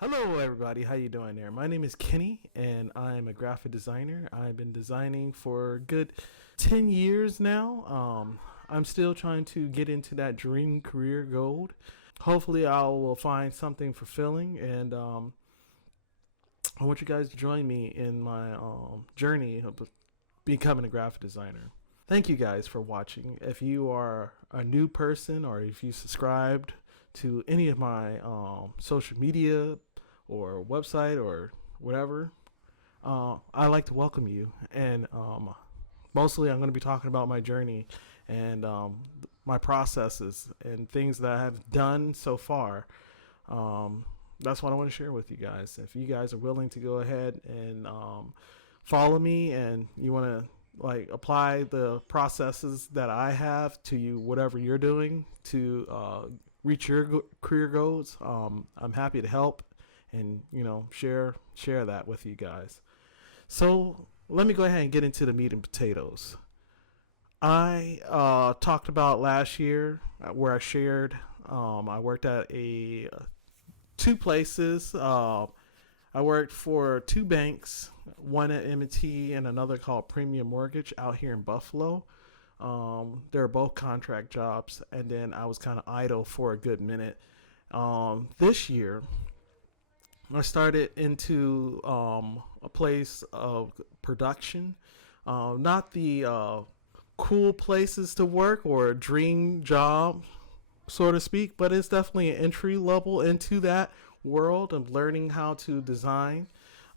Hello everybody, how you doing there? My name is Kenny and I'm a graphic designer. I've been designing for a good 10 years now. I'm still trying to get into that dream career goal. Hopefully I will find something fulfilling and I want you guys to join me in my journey of becoming a graphic designer. Thank you guys for watching. If you are a new person or if you subscribed to any of my social media or website or whatever, I'd like to welcome you. And mostly, I'm going to be talking about my journey and my processes and things that I have done so far. That's what I want to share with you guys. If you guys are willing to go ahead and follow me and you want to like apply the processes that I have to you, whatever you're doing to reach your career goals, I'm happy to help and share that with you guys. So let me go ahead and get into the meat and potatoes. I talked about last year where I shared. I worked at a two places. I worked for two banks, one at M&T and another called Premium Mortgage out here in Buffalo. They're both contract jobs, and then I was kind of idle for a good minute. This year, I started into a place of production, not the cool places to work or a dream job, so to speak, but it's definitely an entry level into that world of learning how to design.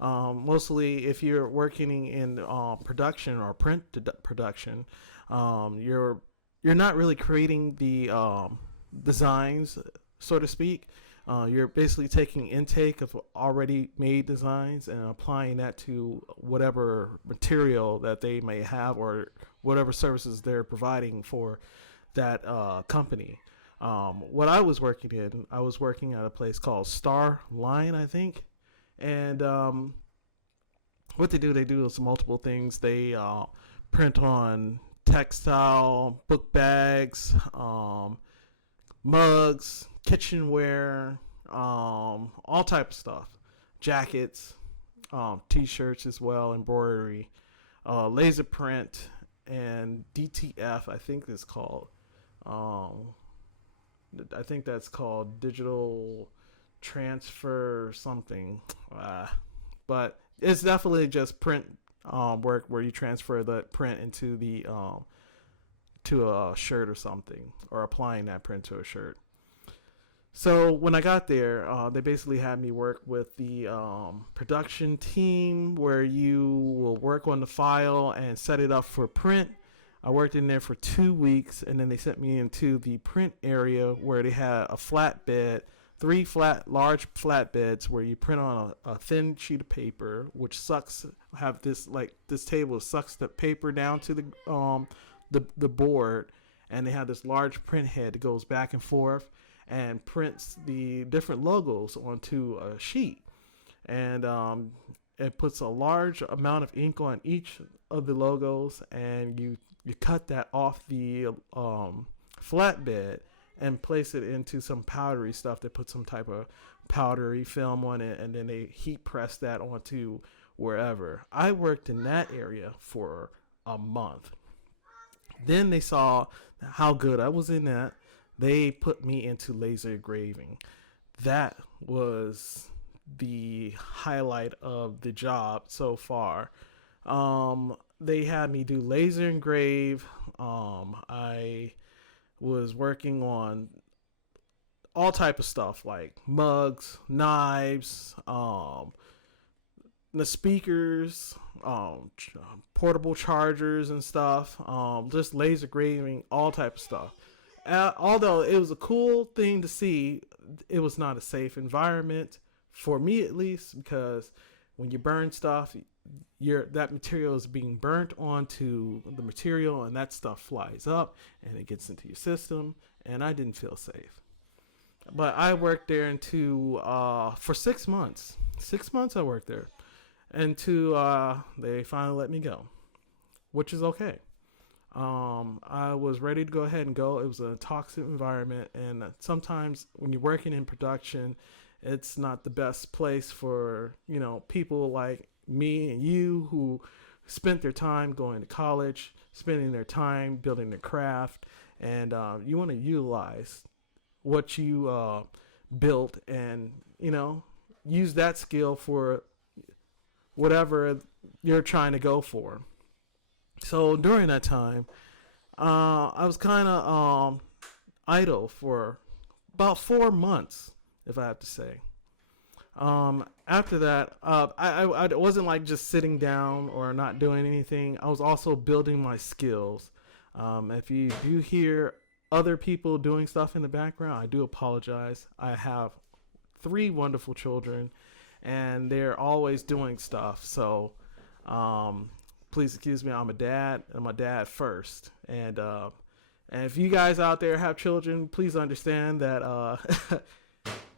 Mostly, if you're working in production or print production, you're not really creating the designs, so to speak. You're basically taking intake of already made designs and applying that to whatever material that they may have or whatever services they're providing for that company. What I was working at a place called Star Line, I think. And what they do is multiple things. They print on textile, book bags, mugs, kitchenware, all type of stuff, jackets, t-shirts as well, embroidery, laser print, and DTF. I think it's called. I think that's called digital transfer something, but it's definitely just print work where you transfer the print into the to a shirt or something, or applying that print to a shirt. So when I got there, they basically had me work with the production team where you will work on the file and set it up for print. I worked in there for 2 weeks, and then they sent me into the print area where they had a flatbed, large flatbeds where you print on a thin sheet of paper, which this table sucks the paper down to the board, and they have this large print head that goes back and forth and prints the different logos onto a sheet, and it puts a large amount of ink on each of the logos, and you cut that off the flatbed and place it into some powdery stuff. They put some type of powdery film on it, and then they heat press that onto wherever. I worked in that area for a month. Then they saw how good I was in that. They put me into laser engraving. That was the highlight of the job so far. They had me do laser engrave. I was working on all type of stuff like mugs, knives, the speakers, portable chargers and stuff. Just laser engraving, all type of stuff. Although it was a cool thing to see, it was not a safe environment for me, at least, because when you burn stuff, that material is being burnt onto the material, and that stuff flies up and it gets into your system, and I didn't feel safe. But I worked there for 6 months. 6 months I worked there until they finally let me go, which is okay. I was ready to go ahead and go. It was a toxic environment, and sometimes when you're working in production, It's not the best place for, people like me and you who spent their time going to college, spending their time building their craft, and you want to utilize what you built and, use that skill for whatever you're trying to go for. So during that time, I was kind of idle for about 4 months, if I have to say. After that, I wasn't like just sitting down or not doing anything. I was also building my skills. If you do hear other people doing stuff in the background, I do apologize. I have 3 wonderful children, and they're always doing stuff. So, please excuse me. I'm a dad. I'm a dad first, and if you guys out there have children, please understand that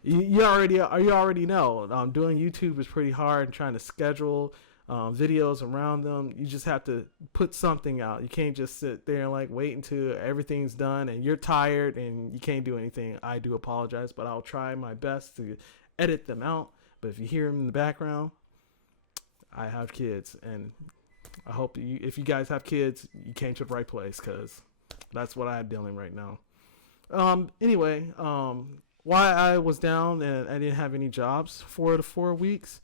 you already know doing YouTube is pretty hard and trying to schedule videos around them. You just have to put something out. You can't just sit there and like wait until everything's done and you're tired and you can't do anything. I do apologize, but I'll try my best to edit them out. But if you hear them in the background, I have kids, and I hope if you guys have kids, you came to the right place, because that's what I'm dealing right now. Anyway, while I was down and I didn't have any jobs for the 4 weeks,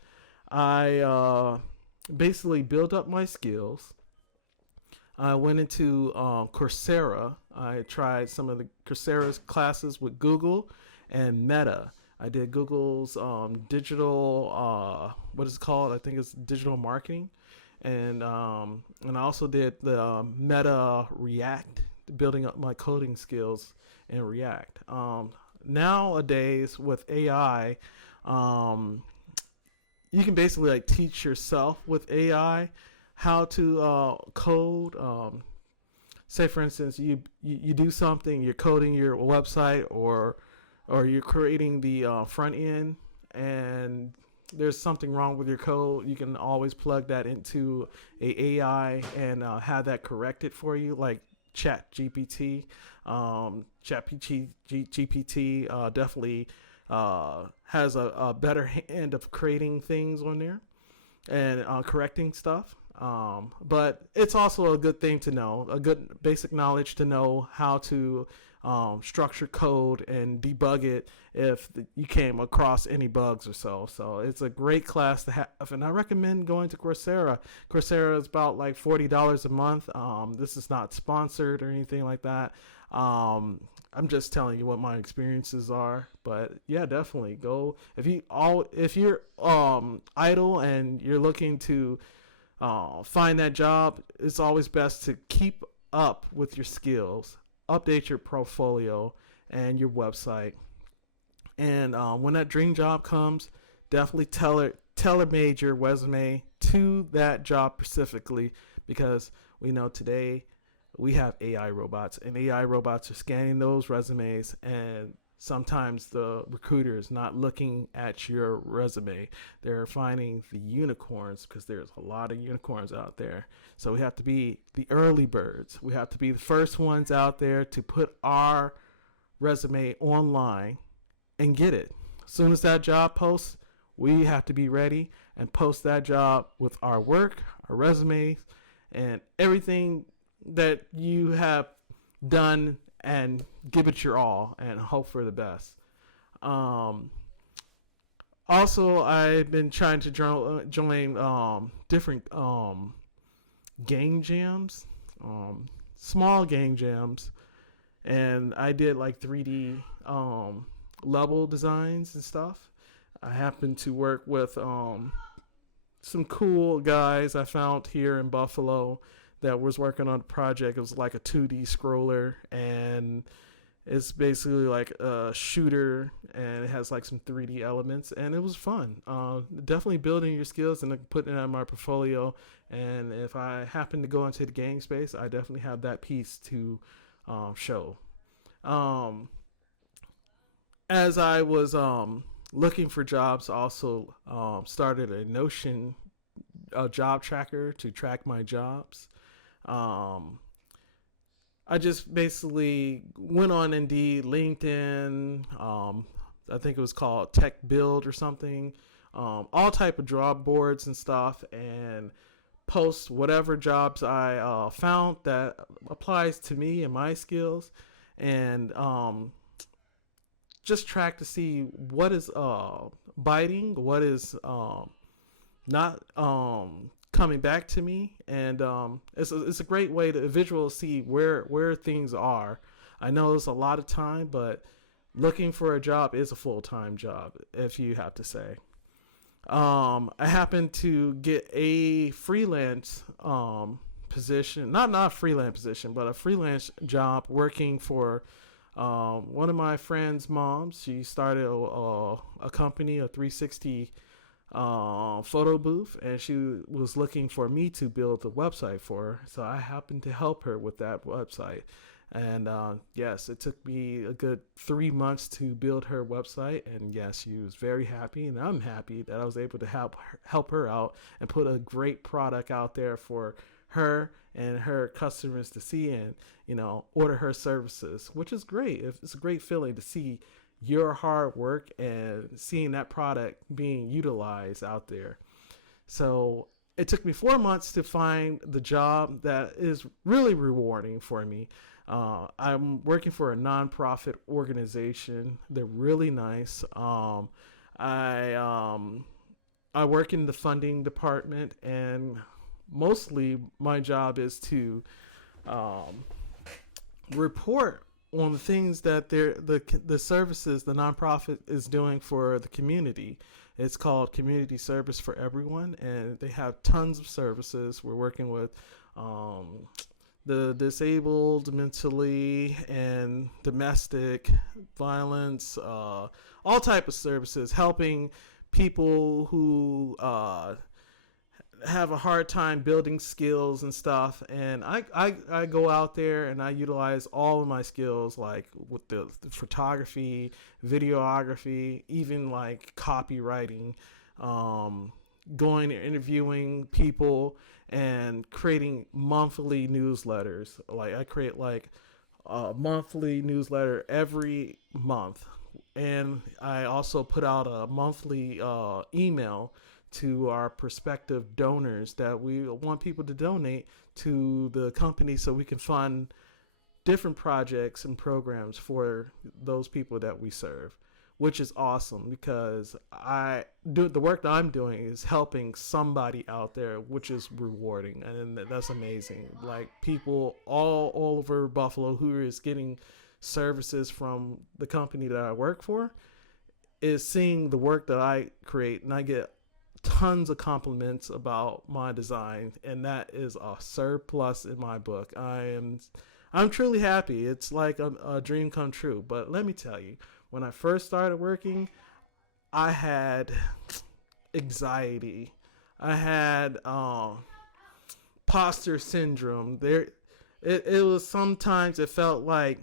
I basically built up my skills. I went into Coursera. I tried some of the Coursera's classes with Google and Meta. I did Google's digital, what is it called? I think it's digital marketing. And I also did the Meta React, building up my coding skills in React. Nowadays with AI, you can basically like teach yourself with AI how to code. Say for instance, you do something, you're coding your website or you're creating the front end, and there's something wrong with your code. You can always plug that into a AI and have that corrected for you, like Chat GPT. GPT definitely has a better hand of creating things on there and correcting stuff. But it's also a good thing to know, a good basic knowledge to know how to structure code and debug it if you came across any bugs or so. So it's a great class to have, and I recommend going to Coursera. Coursera is about like $40 a month. This is not sponsored or anything like that. I'm just telling you what my experiences are, but yeah, definitely go if you're idle and you're looking to find that job. It's always best to keep up with your skills, update your portfolio and your website, and when that dream job comes, definitely tailor-made your resume to that job specifically, because we know today we have AI robots, and AI robots are scanning those resumes, and sometimes the recruiter is not looking at your resume. They're finding the unicorns, because there's a lot of unicorns out there. So we have to be the early birds. We have to be the first ones out there to put our resume online and get it. As soon as that job posts, we have to be ready and post that job with our work, our resumes, and everything that you have done, and give it your all and hope for the best. Also, I've been trying to join different game jams, small game jams, and I did like 3D level designs and stuff. I happened to work with some cool guys I found here in Buffalo that was working on a project. It was like a 2D scroller, and it's basically like a shooter, and it has like some 3D elements, and it was fun. Definitely building your skills and putting it on my portfolio. And if I happen to go into the game space, I definitely have that piece to show. As I was looking for jobs, I also started a Notion job tracker to track my jobs. I just basically went on Indeed, LinkedIn, I think it was called Tech Build or something. All type of job boards and stuff, and post whatever jobs I found that applies to me and my skills, and just track to see what is biting, what is not coming back to me, and it's a great way to visual see where things are. I know it's a lot of time, but looking for a job is a full-time job, if you have to say. I happened to get a freelance position, not a freelance position, but a freelance job working for one of my friend's moms. She started a company, a 360 photo booth, and she was looking for me to build the website for her. So I happened to help her with that website. And yes, it took me a good 3 months to build her website. And yes, she was very happy, and I'm happy that I was able to help her out and put a great product out there for her and her customers to see, and order her services, which is great. It's a great feeling to see your hard work and seeing that product being utilized out there. So it took me 4 months to find the job that is really rewarding for me. I'm working for a nonprofit organization. They're really nice. I work in the funding department, and mostly my job is to report on the things that the services the nonprofit is doing for the community. It's called Community Service for Everyone, and they have tons of services. We're working with the disabled, mentally and domestic violence, all type of services, helping people who have a hard time building skills and stuff. And I go out there and I utilize all of my skills, like with the photography, videography, even like copywriting, going and interviewing people and creating monthly newsletters. Like I create like a monthly newsletter every month, and I also put out a monthly email to our prospective donors that we want people to donate to the company so we can fund different projects and programs for those people that we serve, which is awesome because the work that I'm doing is helping somebody out there, which is rewarding, and that's amazing. Like people all over Buffalo who is getting services from the company that I work for is seeing the work that I create, and I get tons of compliments about my design, and that is a surplus in my book. I'm truly happy. It's like a dream come true. But let me tell you, when I first started working, I had anxiety. I had imposter syndrome. It was sometimes it felt like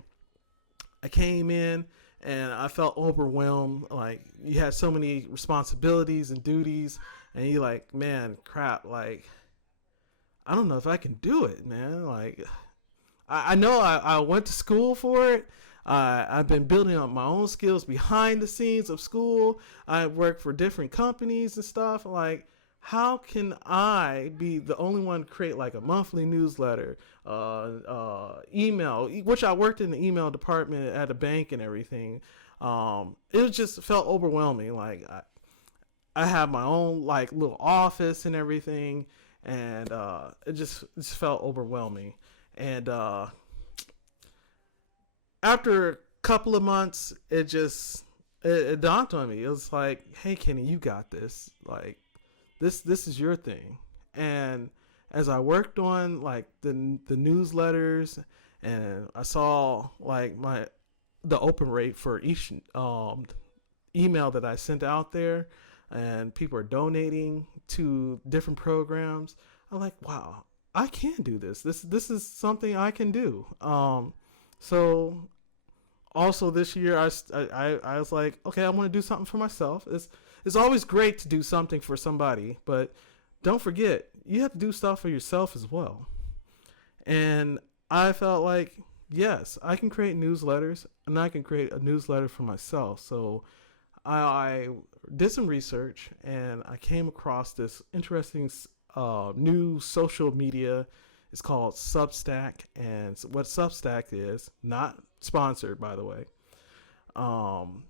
I came in and I felt overwhelmed. Like you had so many responsibilities and duties, and you're like, man, crap. Like I don't know if I can do it, man. Like I know I went to school for it. I've been building up my own skills behind the scenes of school. I work for different companies and stuff. Like, how can I be the only one to create like a monthly newsletter, email, which I worked in the email department at a bank and everything. It just felt overwhelming. Like I have my own like little office and everything, and it just felt overwhelming. And after a couple of months, it dawned on me. It was like, hey, Kenny, you got this. Like, this is your thing. And as I worked on like the newsletters, and I saw like the open rate for each email that I sent out there, and people are donating to different programs, I'm like, wow, I can do this. This is something I can do. So also this year, I was like, okay, I want to do something for myself. It's always great to do something for somebody, but don't forget, you have to do stuff for yourself as well. And I felt like, yes, I can create newsletters, and I can create a newsletter for myself. So I did some research and I came across this interesting new social media. It's called Substack, and what Substack is, not sponsored by the way. Um,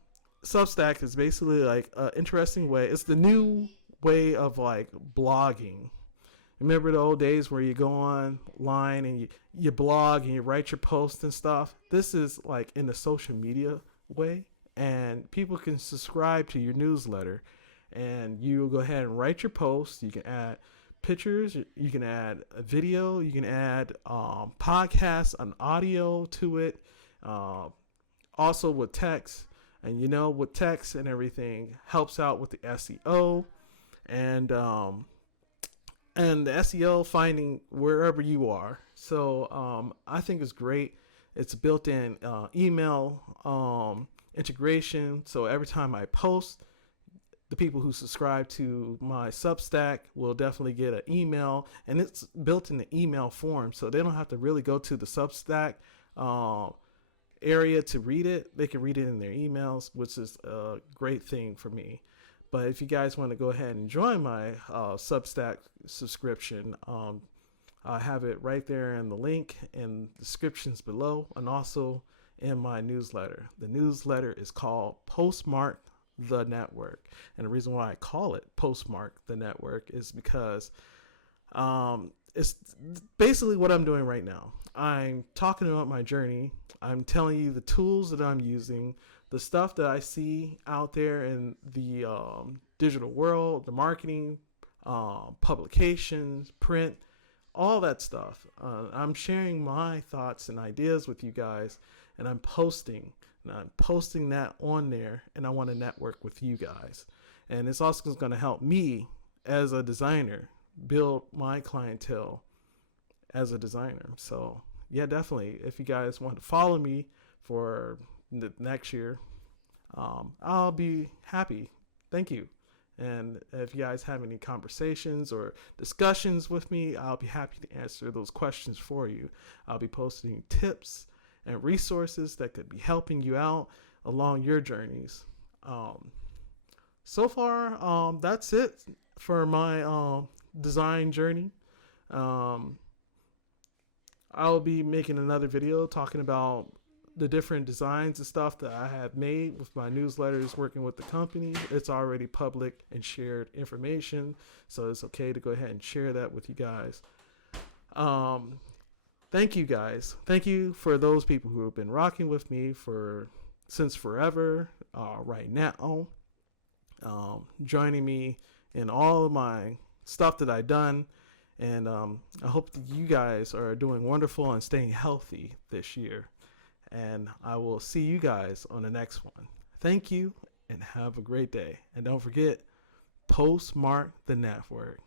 Substack is basically like an interesting way. It's the new way of like blogging. Remember the old days where you go online and you blog and you write your posts and stuff? This is like in the social media way, and people can subscribe to your newsletter, and you go ahead and write your posts. You can add pictures, you can add a video, you can add podcasts, an audio to it, also with text. And with text and everything helps out with the SEO and the SEO finding wherever you are. So I think it's great. It's built in email integration. So every time I post, the people who subscribe to my Substack will definitely get an email, and it's built in the email form. So they don't have to really go to the Substack area to read it. They can read it in their emails, which is a great thing for me. But if you guys want to go ahead and join my Substack subscription, I have it right there in the link in the descriptions below, and also in my newsletter. The newsletter is called Postmark the Network. And the reason why I call it Postmark the Network is because it's basically what I'm doing right now. I'm talking about my journey. I'm telling you the tools that I'm using, the stuff that I see out there in the digital world, the marketing, publications, print, all that stuff. I'm sharing my thoughts and ideas with you guys, and I'm posting that on there, and I want to network with you guys. And it's also going to help me as a designer build my clientele as a designer. So yeah, definitely, if you guys want to follow me for the next year, I'll be happy. Thank you. And if you guys have any conversations or discussions with me, I'll be happy to answer those questions for you. I'll be posting tips and resources that could be helping you out along your journeys. So far, that's it for my design journey. I'll be making another video talking about the different designs and stuff that I have made with my newsletters working with the company. It's already public and shared information, so it's okay to go ahead and share that with you guys. Thank you guys. Thank you for those people who have been rocking with me since forever, right now, joining me in all of my stuff that I've done. And I hope that you guys are doing wonderful and staying healthy this year. And I will see you guys on the next one. Thank you and have a great day. And don't forget, postmark the network.